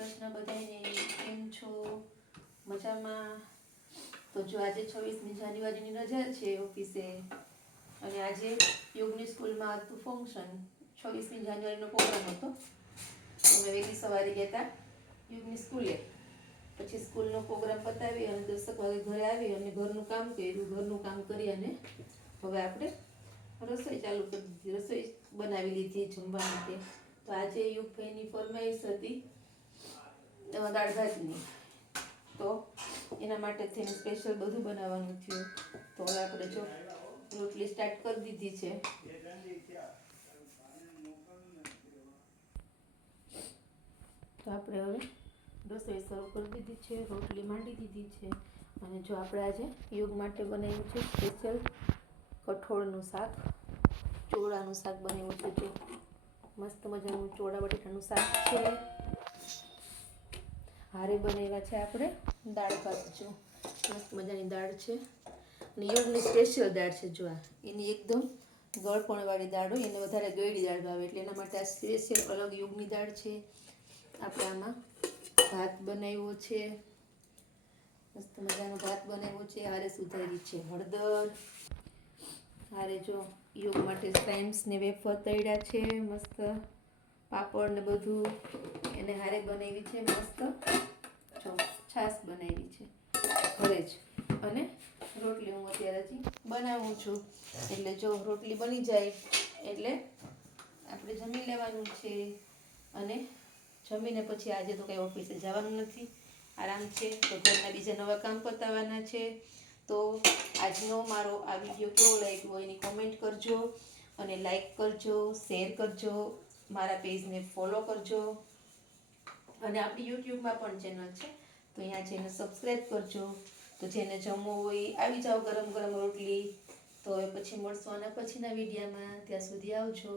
કૃષ્ણ બધાને, કેમ છો? મજામાં? તો જો આજે 26મી જાન્યુઆરીની રજા છે ઓફિસે, અને આજે યોગની સ્કૂલમાં હતું ફંક્શન. 26મી જાન્યુઆરીનો પ્રોગ્રામ હતો. અમે વહેલી સવારે ગયા હતા યોગની સ્કૂલે. પછી સ્કૂલનો પ્રોગ્રામ પતાવી અને 10 વાગે ઘરે આવી અને ઘરનું કામ કર્યું. ઘરનું કામ કરી અને હવે આપણે રસોઈ ચાલુ કરી દીધી. રસોઈ બનાવી લીધી જમવા માટે. તો આજે યુગભાઈની ફરમાઈશ હતી દાળ ભાતની, તો એના માટે થઈને સ્પેશિયલ બધું બનાવવાનું થયું. તો હવે આપણે જો રોટલી સ્ટાર્ટ કરી દીધી છે. તો આપણે હવે રસોઈ શરૂ કરી દીધી છે, રોટલી માંડી દીધી છે. અને જો આપણે આજે યોગ માટે બનાવ્યું છે સ્પેશિયલ કઠોળનું શાક, ચોળાનું શાક બનાવ્યું છે. જો મસ્ત મજાનું ચોળા બટેટાનું શાક છે. હારે બનાવ્યા છે આપણે દાળ ભાત. જો મસ્ત મજાની દાળ છે, અને યોગની સ્પેશિયલ દાળ છે. જો આ એની એકદમ ગળપણવાળી દાળ હોય, એને વધારે ગળી દાળ ભાવે, એટલે એના માટે આ સ્પેશિયલ અલગ યોગની દાળ છે. આપણે આમાં ભાત બનાવ્યો છે, મસ્ત મજાનો ભાત બનાવ્યો છે. હારે સુધારી છે હળદર, હારે જો યોગ માટે સ્ટાઇમ્સ ને વેફર તળ્યા છે, મસ્ત પાપડ ને બધું એને હારે બનાવી છે. મસ્ત જો છાશ બનાવી છે ઘરે જ. અને રોટલી હું અત્યારે હજી બનાવું છું, એટલે જો રોટલી બની જાય એટલે આપણે જમી લેવાનું છે. અને જમીને પછી આજે તો કંઈ ઓફિસે જવાનું નથી, આરામ છે. તો ઘરના બીજા નવા કામ પતાવવાના છે. તો આજનો મારો આ વિડીયો કેવો લાગ્યો એની કોમેન્ટ કરજો, અને લાઈક કરજો, શેર કરજો, મારા પેજને ફોલો કરજો. અને આપણી યુટ્યુબમાં પણ ચેનલ છે, તો અહીંયા ચેનલ સબસ્ક્રાઈબ કરજો. તો જેને જમવું હોય આવી જાઓ ગરમ ગરમ રોટલી. તો હવે પછી મળશું આના પછીના વિડીયોમાં. ત્યાં સુધી આવજો.